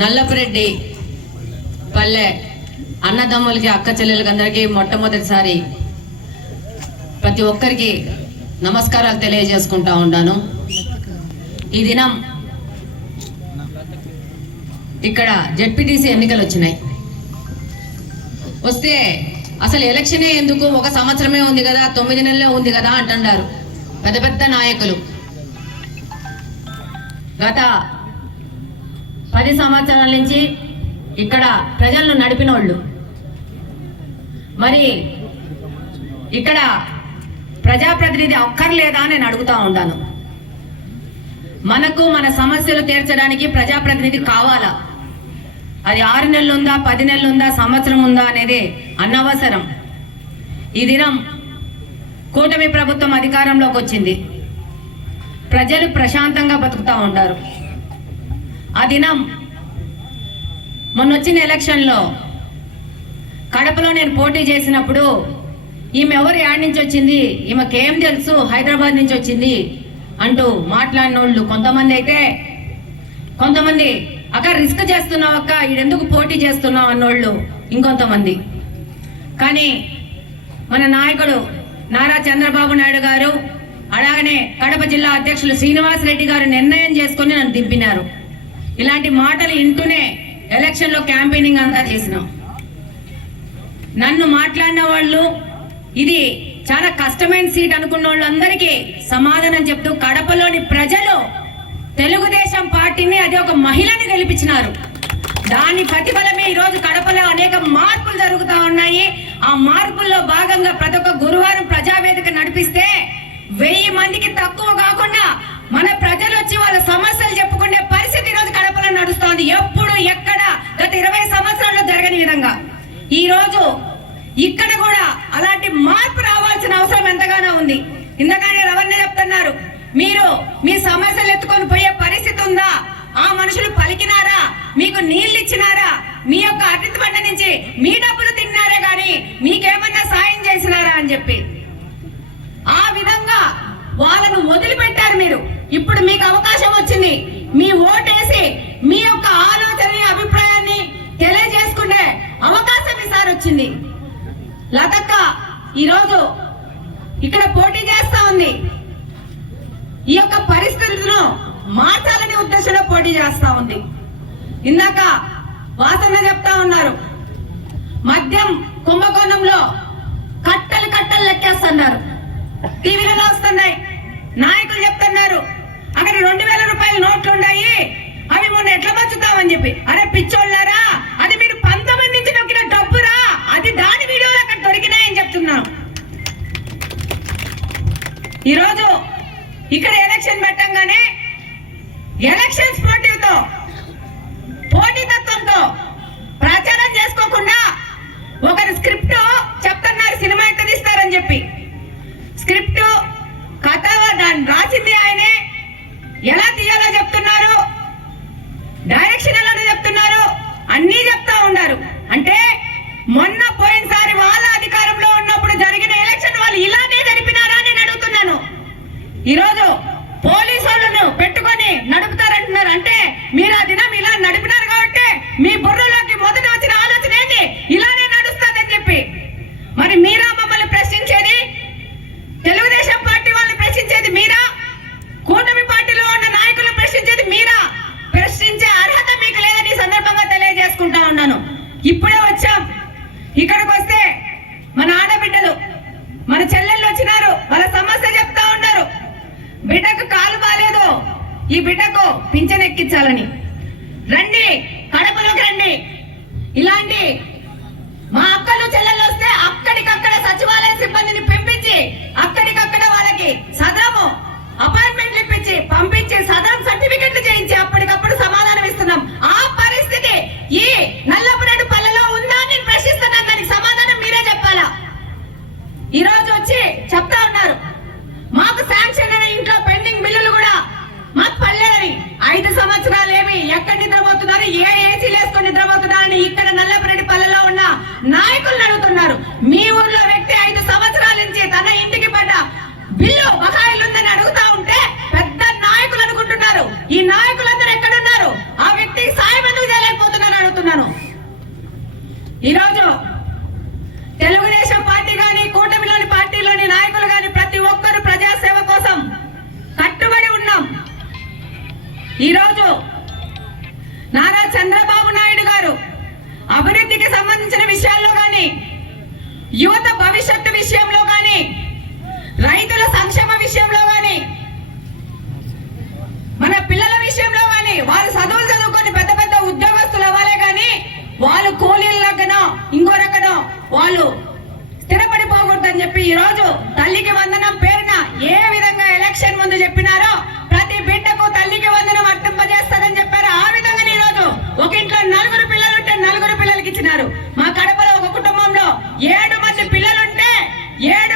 నల్లపురెడ్డి పల్లె అన్నదమ్ములకి అక్క చెల్లెలకి అందరికీ మొట్టమొదటిసారి ప్రతి ఒక్కరికి నమస్కారాలు తెలియజేసుకుంటా ఉన్నాను. ఈ దినం ఇక్కడ జెడ్పీటీసీ ఎన్నికలు వచ్చినాయి. వస్తే అసలు ఎలక్షనే ఎందుకు? ఒక సంవత్సరమే ఉంది కదా తొమ్మిది నెలలే ఉంది కదా అంటున్నారు పెద్ద పెద్ద నాయకులు. గత పది సంవత్సరాల నుంచి ఇక్కడ ప్రజలను నడిపిన వాళ్ళు మరి ఇక్కడ ప్రజాప్రతినిధి అక్కర్లేదా నేను అడుగుతా ఉంటాను. మనకు మన సమస్యలు తీర్చడానికి ప్రజాప్రతినిధి కావాలా? అది ఆరు నెలలు ఉందా పది నెలలు ఉందా సంవత్సరం ఉందా అనేది అనవసరం. ఈ దినం కూటమి ప్రభుత్వం అధికారంలోకి వచ్చింది. ప్రజలు ప్రశాంతంగా బతుకుతూ ఉంటారు. ఆ దినం మొన్న వచ్చిన ఎలక్షన్లో కడపలో నేను పోటీ చేసినప్పుడు ఈమె ఎవరు యాడ్ నుంచి వచ్చింది? ఈమెకేం తెలుసు? హైదరాబాద్ నుంచి వచ్చింది అంటూ మాట్లాడిన వాళ్ళు కొంతమంది అయితే కొంతమంది అక్క రిస్క్ చేస్తున్నావు అక్క ఈడెందుకు పోటీ చేస్తున్నావు? అన్నోళ్ళు ఇంకొంతమంది. కానీ మన నాయకుడు నారా చంద్రబాబు నాయుడు గారు అలాగనే కడప జిల్లా అధ్యక్షులు శ్రీనివాస్ రెడ్డి గారు నిర్ణయం చేసుకుని నన్ను దింపినారు. ఇలాంటి మాటలు వింటూనే ఎలక్షన్లో క్యాంపెయినింగ్ అంతా చేసినాం. నన్ను మాట్లాడిన వాళ్ళు ఇది చాలా కష్టమైన సీట్ అనుకున్న వాళ్ళందరికీ సమాధానం చెప్తూ కడపలోని ప్రజలు తెలుగుదేశం పార్టీని అది ఒక మహిళని గెలిపించినారు. దాని ప్రతిఫలమే ఈ రోజు కడపలో అనేక మార్పులు జరుగుతూ ఉన్నాయి. ఆ మార్పుల్లో భాగంగా ప్రతి ఒక్క గురువారం ప్రజావేదిక నడిపిస్తే వెయ్యి మందికి తక్కువ కాకుండా మన ప్రజలు వచ్చి వాళ్ళ సమస్యలు చెప్పుకునే కడపలో ఎప్పుడు ఎక్కడ గత ఇరవై సంవత్సరాల్లో జరగని విధంగా. ఈ రోజు ఇక్కడ కూడా అలాంటి మార్పు రావాల్సిన అవసరం ఎంతగానో ఉంది. ఇందుకనే రవణ చెప్తున్నారు మీరు మీ సమస్యలు ఎత్తుకొని పోయే పరిస్థితి ఉందా? ఆ మనుషులు పలికినారా? మీకు నీళ్ళు ఇచ్చినారా? మీ యొక్క అతిథి పండ నుంచి మీ డబ్బులు తిన్నారే గాని మీకేమన్నా సాయం చేసినారా? అని చెప్పి. ఆ విధంగా వాళ్ళను వదిలిపెట్టారు మీరు. ఇప్పుడు మీకు అవకాశం వచ్చింది. మీ ఓటు మీ యొక్క ఆలోచనని అభిప్రాయాన్ని తెలియజేసుకునే అవకాశం ఈసారి వచ్చింది లతక్క ఈరోజు ఇక్కడ పోటీ చేస్తా ఉంది. ఈ యొక్క పరిస్థితులను మార్చాలనే ఉద్దేశంలో పోటీ చేస్తా ఉంది. ఇందాక వాసన చెప్తా ఉన్నారు మద్యం కుంభకోణంలో కట్టలు కట్టలు లెక్కేస్తున్నారు. టీవీలలో వస్తున్నాయి నాయకులు చెప్తున్నారు అక్కడ రెండు వేల రూపాయల నోట్లు ఉన్నాయి అవి మొన్న ఎట్లా పంచుతామని చెప్పి. అరే పిచ్చోళ్ళారా అది మీరు పంతొమ్మిది నుంచి నొక్కిన డబ్బురా అది దాని వీడియోలు అక్కడ దొరికినాయని చెప్తున్నాను ఈరోజు ఇక్కడ ఎలక్షన్ పెట్టంగానే ఎలక్షన్ పోటీతో పోటీతత్వంతో ప్రచారం చేసుకోకుండా ఒకరి స్క్రిప్ట్ చెప్తున్నారు సినిమా ఎక్కడ తీస్తారని చెప్పి. స్క్రిప్ట్ కథ దాన్ని రాసింది ఇప్పుడే వచ్చాం. ఇక్కడికి వస్తే మన ఆడబిడ్డలు మన చెల్లెళ్ళు వచ్చినారు వాళ్ళ సమస్య చెప్తా ఉన్నారు. బిడ్డకు కాలు బాలేదు. ఈ బిడ్డకు పింఛనెక్కించాలని రండి కడపలోకి రండి. ఇలాంటి మా అక్కలు చెల్లెళ్ళు వస్తే అక్కడికక్కడ సచివాలయ సిబ్బందిని నాయకులు అడుగుతున్నారు మీ ఊర్లో వ్యక్తి ఐదు సంవత్సరాల నుంచి తన ఇంటికి పడ్డ బిల్లు బకాయిలు ఉందని అడుగుతా ఉంటే పెద్ద నాయకులు అనుకుంటున్నారు. ఈ నాయకులందరూ ఎక్కడున్నారు? ఆ వ్యక్తికి సాయం ఎందుకు చేయలేదు ఈరోజు తెలుగుదేశం పార్టీ కానీ కూటమిలోని పార్టీలోని నాయకులు కానీ ప్రతి ఒక్కరు ప్రజాసేవ కోసం కట్టుబడి ఉన్నాం. ఈరోజు నారా చంద్రబాబు నాయుడు గారు అభివృద్ధికి సంబంధించిన విషయాల్లో కానీ యువత భవిష్యత్తు విషయంలో కానీ రైతుల సంక్షేమ విషయంలో కానీ మన పిల్లల విషయంలో కానీ వాళ్ళు చదువులు చదువుకొని పెద్ద పెద్ద ఉద్యోగస్తులు అవ్వాలే కానీ వాళ్ళు కూలీల ఇంకో రకనో వాళ్ళు స్థిరపడిపోకూడదని చెప్పి ఈ రోజు తల్లికి వందనం పేరున ఏ విధంగా ఎలక్షన్ ముందు చెప్పినారో ప్రతి బిడ్డకు తల్లికి వందనం వర్తింపజేస్తారని చెప్పారు. ఆ విధంగా ఈ రోజు ఒక ఇంట్లో నలుగురు పిల్లలు ఉంటే నలుగురు పిల్లలకి ఇచ్చినారు. మా కడపలో ఒక కుటుంబంలో ఏడు మంది